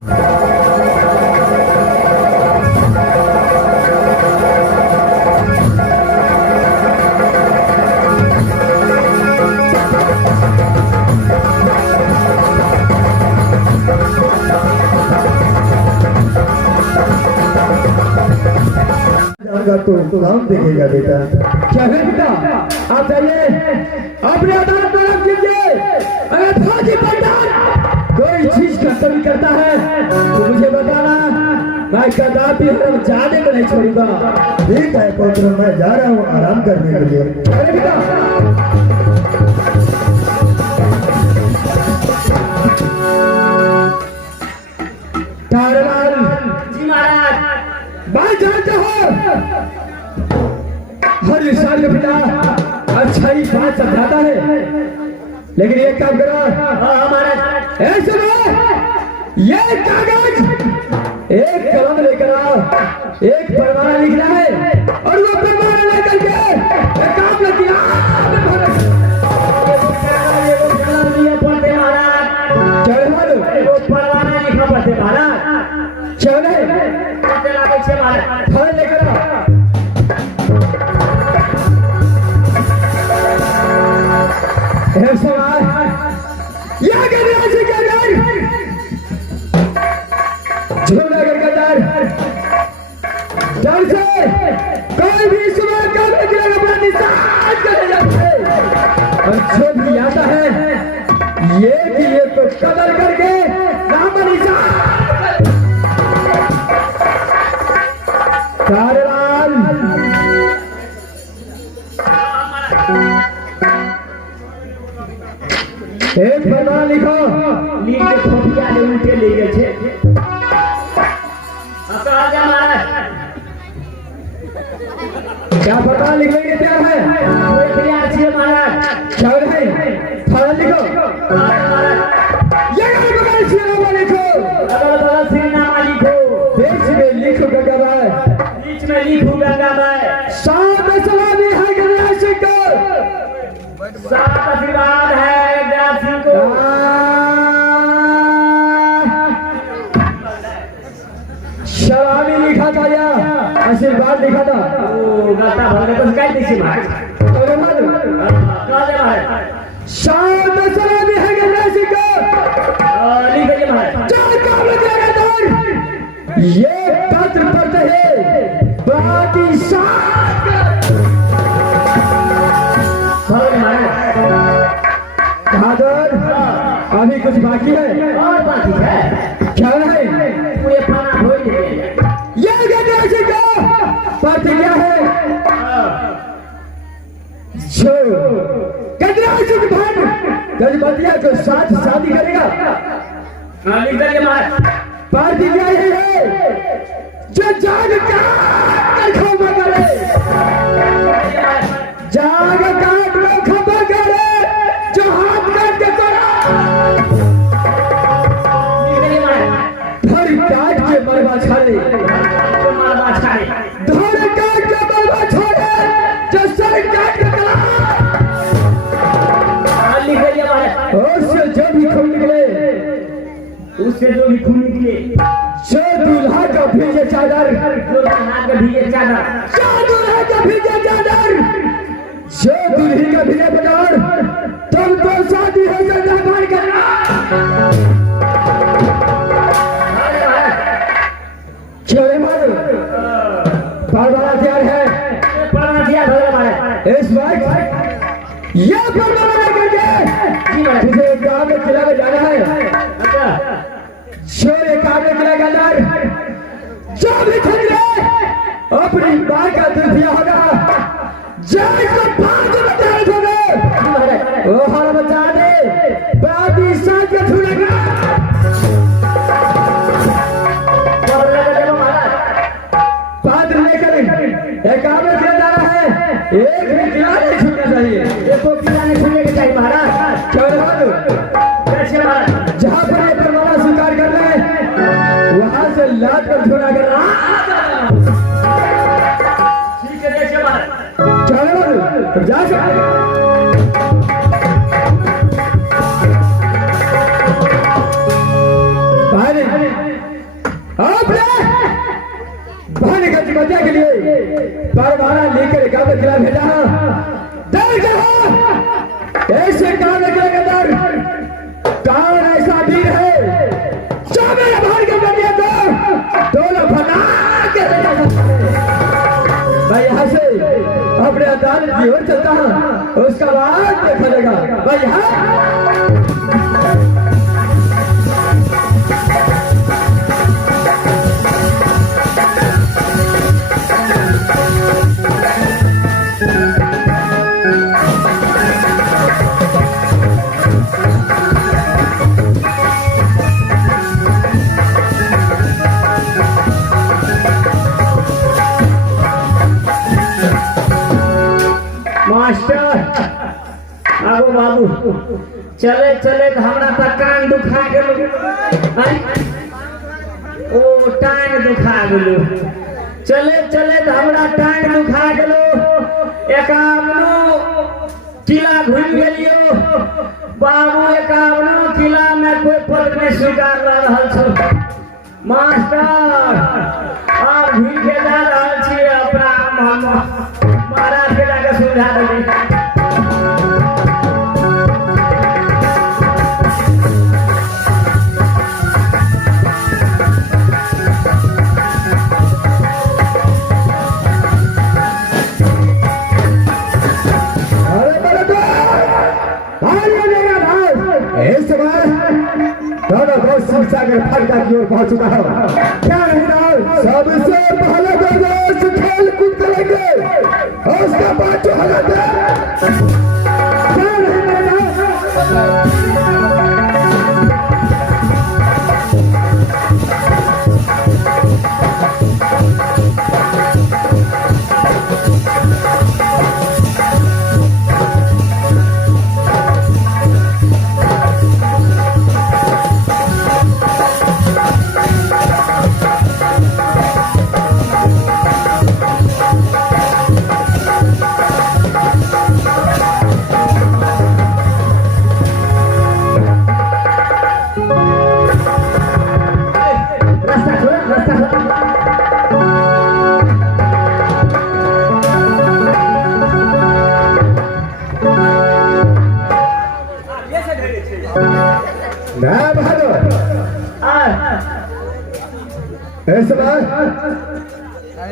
तो काम देखेगा बेटा। क्या है बेटा? आप जाइए अपने अदालत में रख दीजिए। अगर फौजी पंडित कोई चीज का कमी करता है तो मुझे बताना, मैं कदापि हरम जाने को नहीं छोड़ूंगा। ठीक है पुत्र, मैं जा रहा हूँ आराम करने के लिए। अरे बेटा तारलाल जी महाराज। बात जानते हो हर इंसान का पिता अच्छा ही बात समझाता है, लेकिन एक काम करो महाराज ऐसे में ये कागज एक कलम लेकर आओ, एक परवाना लिखना है और वो परवाना लेकर के एक काम लग गया। परवाना लिखना पड़ते महाराज। चले महाराज फल लेकर आओ। सवाल यह गणराज्य के अंदर झूमनगर के अंदर डर से कोई भी सुबह का अपना निशान करे जाते हैं, और जो भी आता है ये कि ये तो कदर करके नाम निशान तारलाल एक फरमान लिखो। लिख के खोपिया ले उल्टे ले गए थे। अब तो आजा महाराज। क्या फरमान लिखने के तैयार है? पूरे तैयार छे महाराज। चल है फरमान लिखो। ये गंगा श्रीनामा लिखो। अगल-बगल श्रीनामा लिखो। बीच में लिखो गंगाबाई। बीच में लिखो गंगाबाई। सात सलामी है गणराज सिंह को। सात आशीर्वाद है गणराज सिंह को। सलामी लिखा था या आशीर्वाद लिखा था? ओ गाता भरने को काय देखी महाराज। अरे मालूम कह दे महाराज। सात सलामी है गणराज सिंह को। लिख दे महाराज। चार काम लगातार ये पत्र पढ़ते हैं बाकी सात बहादुर अभी कुछ बाकी है और बाकी है क्या है? पूरे पाना हो गए। ये गणराज का पत्र क्या है? जो गणराज भान गजबतिया को साथ शादी करेगा। लिख दे महाराज। पार्टी क्या है जो जाग काट खबर करे, जाग काट लो खबर करे, जो हाथ काट के करा धड़ काट के मरवा छाड़े, धड़ काट के मरवा छोड़े, जो सर काट के करा उससे जो भी खून निकले, उससे जो भी खून निकले, जो दूल्हा का भीगे चादर, जो दूल्हा का भीगे चादर, जो दूल्हा का भीगे चादर, जो दूल्ही का भीगे पगार, तुमको शादी हो जाता भाई करना। चले मारो परवाना तैयार है। परवाना तैयार हो गया इस वक्त यह परवाना करके तुझे गांव के किला में जाना है। छोरे काम में किला के अंदर जो भी खतरे अपनी मां का दिल दिया होगा, जय को पांच बता दोगे वो हर बचा दे बाकी साथ के छूलेगा। पात्र लेकर एक काम में किया जा रहा है, एक भी किला नहीं छूटना चाहिए। देखो किला नहीं छूटने चाहिए महाराज। क्या जहां पर ये परवाना स्वीकार कर ले वहां से लाद कर छोड़ा कर ठीक है। देखिए महाराज चलो जा सकते भाई आपने भानगंज बचा के लिए परवाना लेकर गाँव जिला भेजा। डर कहा ऐसे काम के अंदर कौन ऐसा वीर है जो मेरे भानगंज बनिया को दोनों बना के लेकर मैं यहाँ से अपने अदालत की ओर चलता हूँ, उसका बाद देखा जाएगा। मैं यहाँ बाबू बाबू चले चले तो हमरा तक कान दुखा गेलो। ओ टांग दुखा गेलो। चले चले तो हमरा टांग दुखा गेलो। एकावनो किला घूम गेलियो बाबू। एकावनो किला में कोई पद नहीं स्वीकार रहल छ। मास्टर आप घूम के जा रहल छी अपना महाराज के जाके सुविधा देबे। सागर फलका की ओर पहुंच चुका है। क्या नहीं सबसे पहले दोस्त खेल कूद करेंगे और उसका बाद जो हालत है क्या नहीं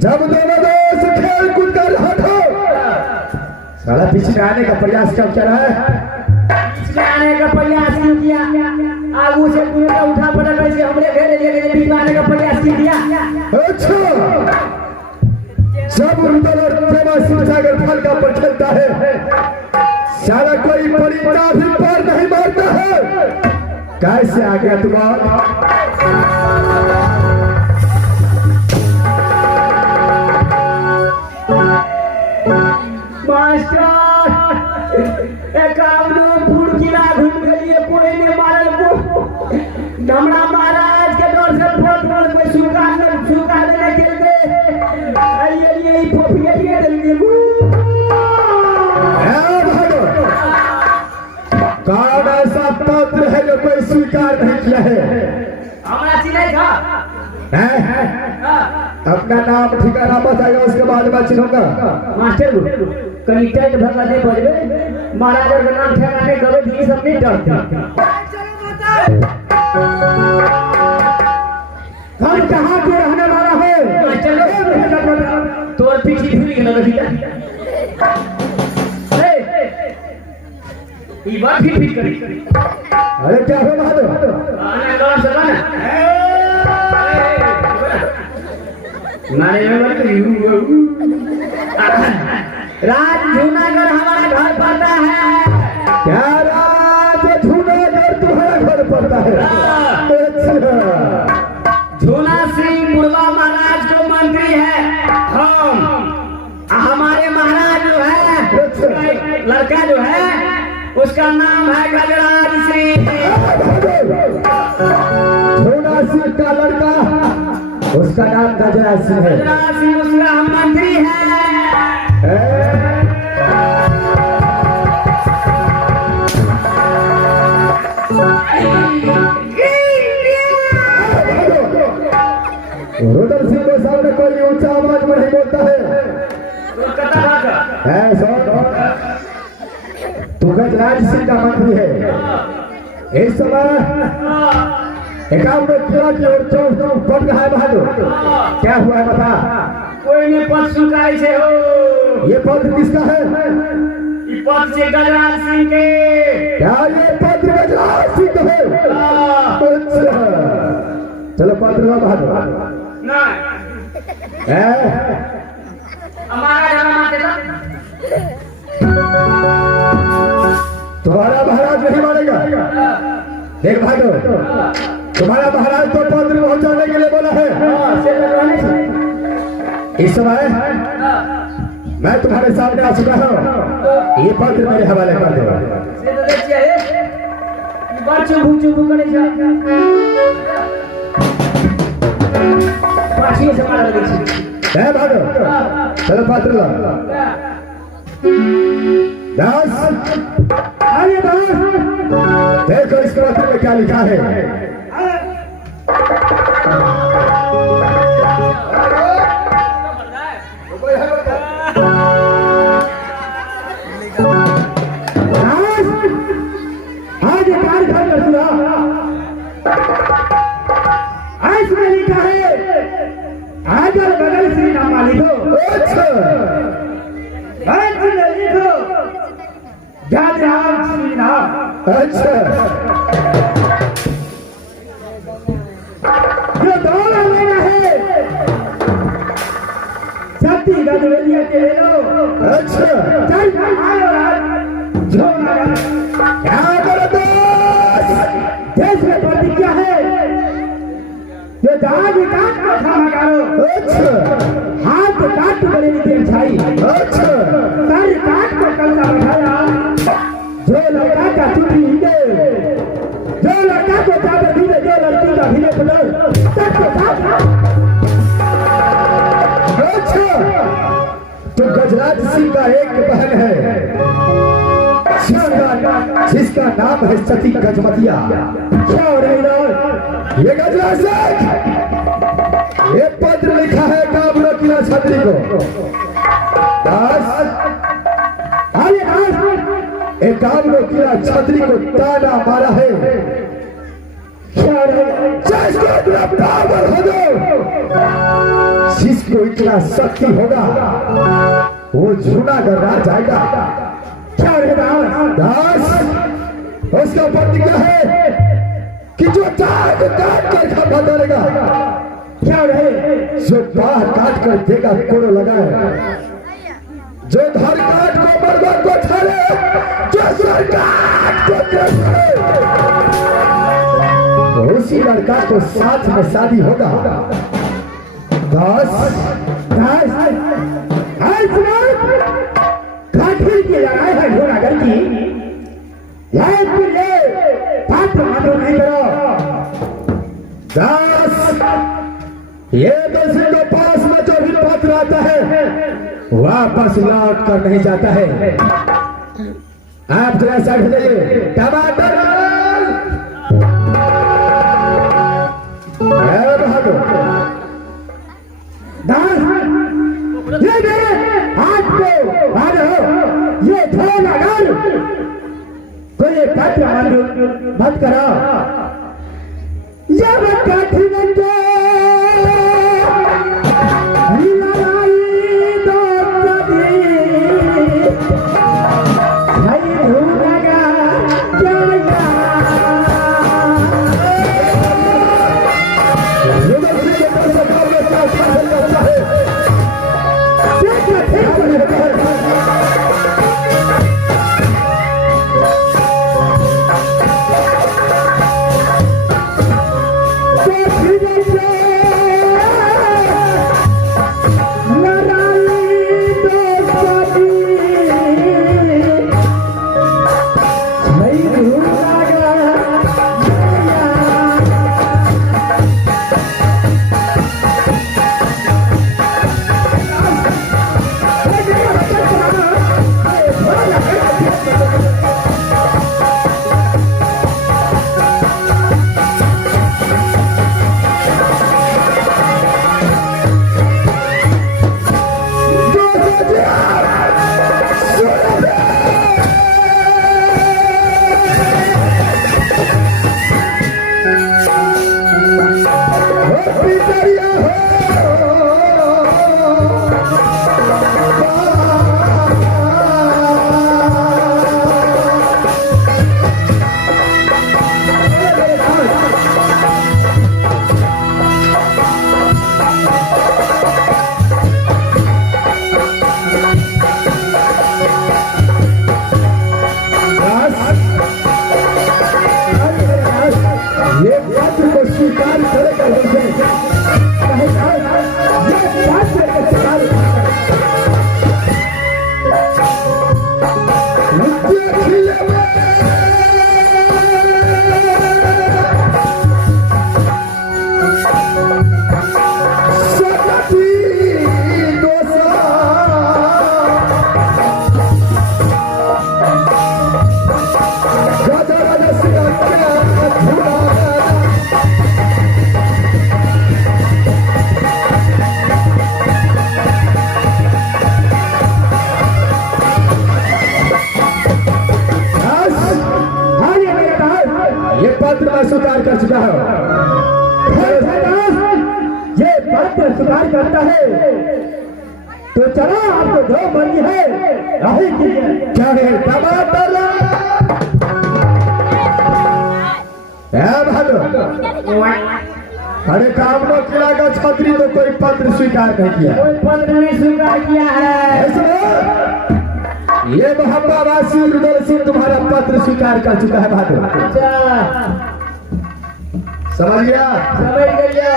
जब दोनों दोस्त खेल कूद कर हटो साला पीछे आने का प्रयास कब कर रहा है। पीछे आने का प्रयास क्यों किया? आगू से पूरा उठा पटक ऐसे हमरे घर लेके बीच आने का प्रयास किया। अच्छा जब रुदल प्रेमा सिंह सागर फलका पर खेलता है साला कोई परिंदा भी पर नहीं मारता है। कैसे आ गया तुम्हारा हमरा महाराज के डर से फोट कोई सुखा देने के लिए ये फोफिया ये देंगे। कौन ऐसा पत्र है जो कोई स्वीकार नहीं किया है? हमारा चिन्ह था अपना नाम ठिकाना बताएगा उसके बाद मैं चिन्हूंगा। मास्टर कहीं टाइट भगा दे बजबे महाराज का नाम ठिकाने करो भी सब नहीं डरते। हम कहाँ के रहने वाला है? चलो तोर पीछे भूल गेल रखिया ई बात फिट करी। अरे क्या हो रहा है? आने गांव से बना मारे में मत राज जूनागढ़ हमारा घर पड़ता है। क्या राज जूनागढ़ तुम्हारा घर पड़ता है? झूला सिंह मुर्गा महाराज जो मंत्री है हम हमारे महाराज जो है लड़का जो है उसका नाम है गजराज सिंह। झूला सिंह का लड़का उसका नाम गजराज सिंह है। गजराज सिंह उसका हम मंत्री है। रुद्र सिंह के सामने कोई ऊंचा आवाज में नहीं बोलता है। तो कता भागा है सो तू गजराज सिंह का मंत्री है। इस समय एकावन किला की ओर चौक बढ़ रहा है बहादुर। क्या हुआ है बता। कोई ने पद सुकाई से हो। ये पद किसका है। ये पद से गजराज सिंह के। क्या ये पद गजराज सिंह का है। अच्छा चलो पद लो बहादुर। नहीं है हमारा जमाना था तुम्हारा महाराज नहीं मानेगा। देख बहादुर तुम्हारा महाराज तो पत्र पहुंचाने के लिए बोला है। इस समय मैं तुम्हारे सामने आ चुका हूँ। ये पत्र मेरे हवाले कर दो। से तो देखिए है बच्चे भूचू करे जा पाछी से मार देखिए है बहादुर चलो पत्र लो। दास अरे दास देखो इस पत्र में क्या लिखा है। आज ये कार्यक्रम कर सुना। आज में लिखा है आज और बगल श्री नाम लिखो। अच्छा लिखो गजराज श्री नाम। अच्छा जो दौड़ा लेना है सती गजवेलिया के ले लो। अच्छा चल क्या करो देश में प्रतिज्ञा है जो दाग काट को खाना करो। अच्छा हाथ काट बने नीचे छाई। अच्छा सर काट को कलसा बैठाया। जो लड़का का चुटी हिले जो लड़का को चादर हिले जो लड़की का हिले पड़ो सबको साथ। अच्छा तो गजराज सिंह का एक बहन है जिसका नाम है सती गजमतिया। क्या हो रही ये गजराज सिंह ये पत्र लिखा है काबुल किला छतरी को। दास आइए दास एक काबुल किला छतरी को ताना मारा है। क्या जिसको इतना पावर हो जिसको इतना शक्ति होगा वो जूनागढ़ आ जाएगा। क्या दास उसका प्रतिज्ञा है कि जो चाक काट कर खंभा डालेगा। क्या रहे जो बाहर काट कर देगा कोड़ो लगाए जो धर काट को मरवा को छाड़े जो सर काट को करे तो उसी लड़का को साथ में शादी होगा। दास काठिल की लड़ाई है जूनागढ़ की। पात्र मानो नहीं करो। दास ये देश के पास में जो भी पात्र आता है वापस लौट कर नहीं जाता है। आप जरा साइड जाइए। टमाटर ये हाथ को ये जूनागढ़ तो ये पत्र मत करो। जब कठिन को पितरिया ये पत्र को स्वीकार करेगा मुझे ये पत्र को स्वीकार ये पत्र मैं स्वीकार कर चुका हूँ। ये पत्र स्वीकार करता है तो चलो आपको जो मर्जी है वही कीजिए। क्या है टमाटर अरे काम नो किला का छतरी तो कोई पत्र स्वीकार नहीं किया। कोई पत्र नहीं स्वीकार किया है। ये मोहब्बावासी रुदल सिंह तुम्हारा पत्र स्वीकार कर चुका है बहादुर। अच्छा समझ गया? समझ गया।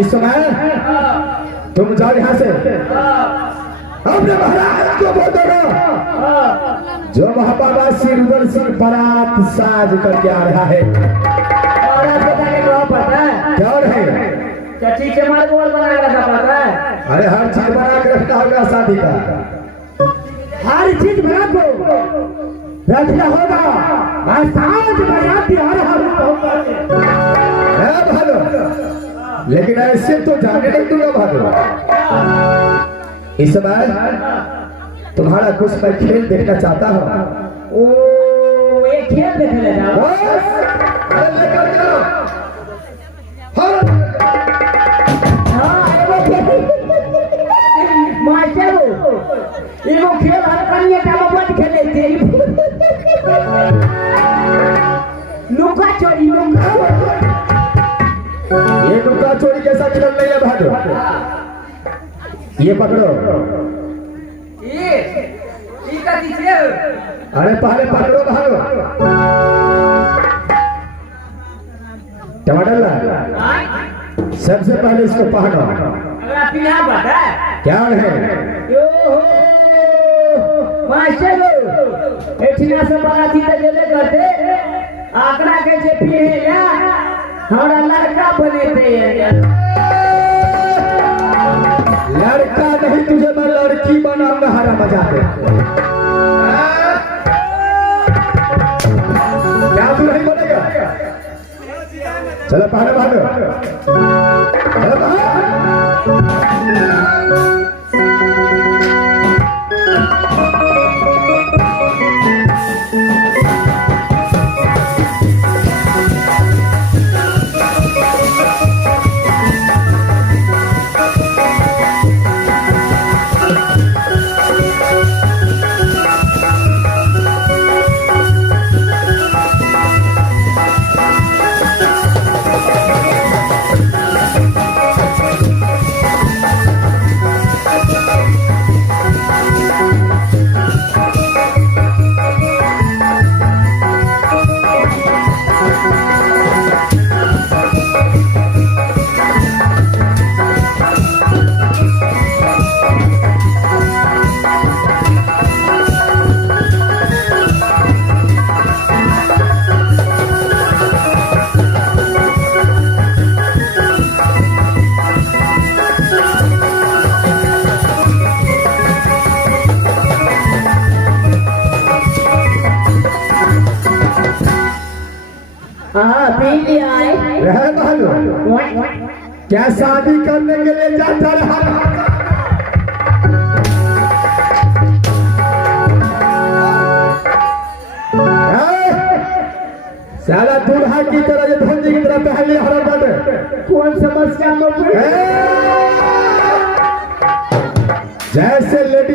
इस समय तुम जाओ यहाँ से अपने महाराज को बोल दो जो मोहब्बावासी रुदल सिंह बारात साज करके आ रहा है। और आपको जाके कहाँ पता है? क्या है? चाची के माल बोल बना के रखा पता है? अरे हर चीज बना के रखना होगा शादी का। हर चीज बना को रखना होगा। साज बराती आ रहा है बहादुर, लेकिन ऐसे तो जाने नहीं दूंगा बहादुर। इस समय तुम्हारा कुछ मैं खेल देखना चाहता हूँ। ओ ये खेल देखने जाओ। लेकर जाओ। मास्टर एगो खेल हर कनिए का मत खेले थे। लुका चोरी ये लुका चोरी कैसा खेल नहीं है बहादुर। ये पकड़ो। ये का दीजिए। अरे पहले पकड़ो बहादुर। टमाटर ला सबसे पहले इसको पहनो। अगला पीना पता है क्या है? मास्टर एठिना से बड़ा थी तो जेले करते आंकड़ा कैसे पीने या हमारा लड़का बने थे। लड़का नहीं तुझे मैं लड़की बनाऊंगा। हरा मजा दे क्या तू नहीं बनेगा? चलो पहले बहादुर रहे बहादुर क्या शादी करने के लिए जाता रहा? सारा दूल्हा की तरह धोती की तरह पहले हरा कौन समस्या में पड़े? जैसे लेडीज